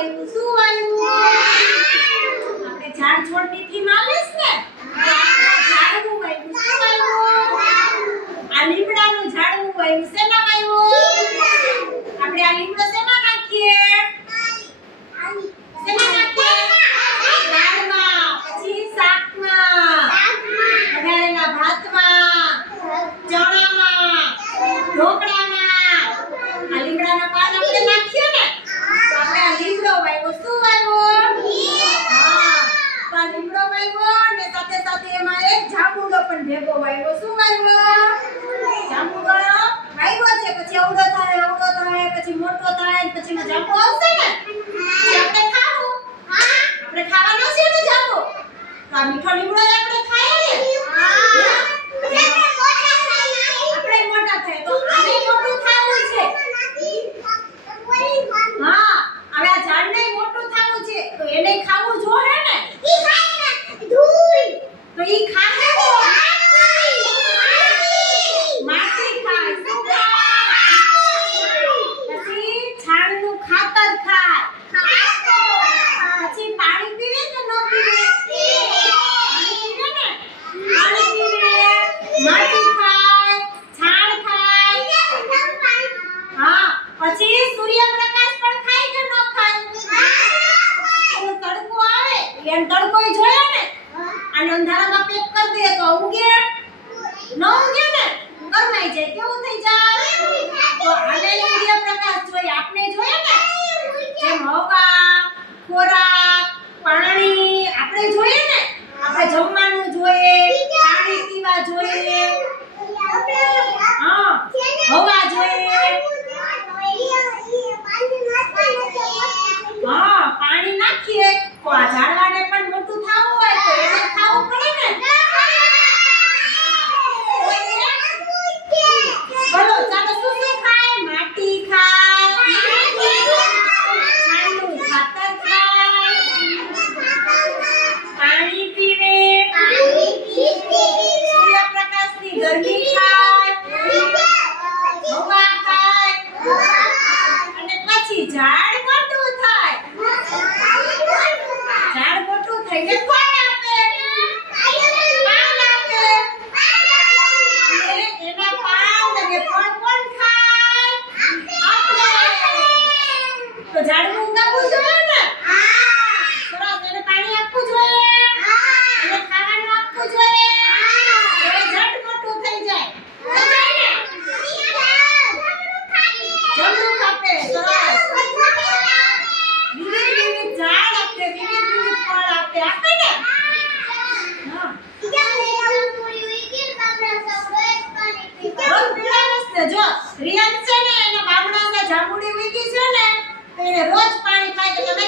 વાવ્યું શું વાવ્યું આપણે ઝાડ છોડની થી માલેશ ને ઝાડવું વાવ્યું શું વાવ્યું આ લીમડાનું ઝાડવું વાવ્યું શેના વાવ્યું આપણે આ લીમડો શેમાં નાખીએ શેમાં નાખીએ દાળમાં પછી શાકમાં વઘારેલા ભાતમાં ચણામાં ઢોકળામાં આ લીમડાના પાન આપણે નાખીએ ને આપણે આ લીમડો વાવ્યો શું વાવ્યો હા તો આ લીમડો વાવ્યો ને સાથે સાથે એમાં એક જાંબુડો પણ ભેગો વાવ્યો શું વાવ્યો જાંબુડો વાવ્યો છે પછી અવળો થાય પછી મોટો થાય પછી માં જાંબુ આવશે ને પછી આપણે ખાવું આપણે ખાવાનો છે ને જાંબુ તો આ મીઠો લીમડો આપણે ખાઈએ ને આપણે મોટા થાય તો આને મોટું થાવું છે હા હવે આ ઝાડને મોટું થાવું છે તો એને ખાવું જોઈએ ને તો ઈ ખાશે માટી ખાય શું ખાય પછી છાણનું ખાતર ખાય પછી પાણી પીવે કે ન પીવે પાણી પીવે ને પાણી પીવે માટી ખાય છાણ ખાય હા પછી સૂર્યપ્રકાશ પણ ખાય કે ન ખાય એનો તડકો આવે એટલે તડકોય જોઈએ ને અને અંધારામાં પેક કરી દે તો ઉગે ન ઉગે ને ગરમાઈ જાય કેવું થઈ જાય તો આને સૂર્યપ્રકાશ જોઈએ આપણે જોઈએ ને જેમ હવા ખોરાક પાણી આપણે જોઈએ ને આપણે જમવાનું જોઈએ પાણી પીવા જોઈએ હા હવા જોઈએ હા પાણી નાખીએ તો આ ઝાડવાને પણ મોટું થાવું હોય તો એને ખાવું પડે ને બોલો ચાલો શું શું ખાય માટી ખાય છાણનું ખાતર ખાય પાણી પીવે સૂર્યપ્રકાશની ગરમી ખાય હવા ખાય અને પછી ઝાડ મોટું થાય ઝાડ મોટું થઈને ફળ આપે પાન આપે અને એના પાન અને ફળ કોણ ખાય આપણે તો ઝાડનું ઉગાવવું જોઈએ ને સરસ એને પાણી આપવું જોઈએ એને ખાવાનું આપવું જોઈએ એ ઝાડ મોટું થઈ જાય જમરૂખ આપે સરસ વિવિધ ઝાડ આપે વિવિધ ફળ આપે ને હા જો રિયાન છે ને એના બામણામાં જાંબુડી ઉગી છે ને તો એને રોજ પાણી ખાય તો તમે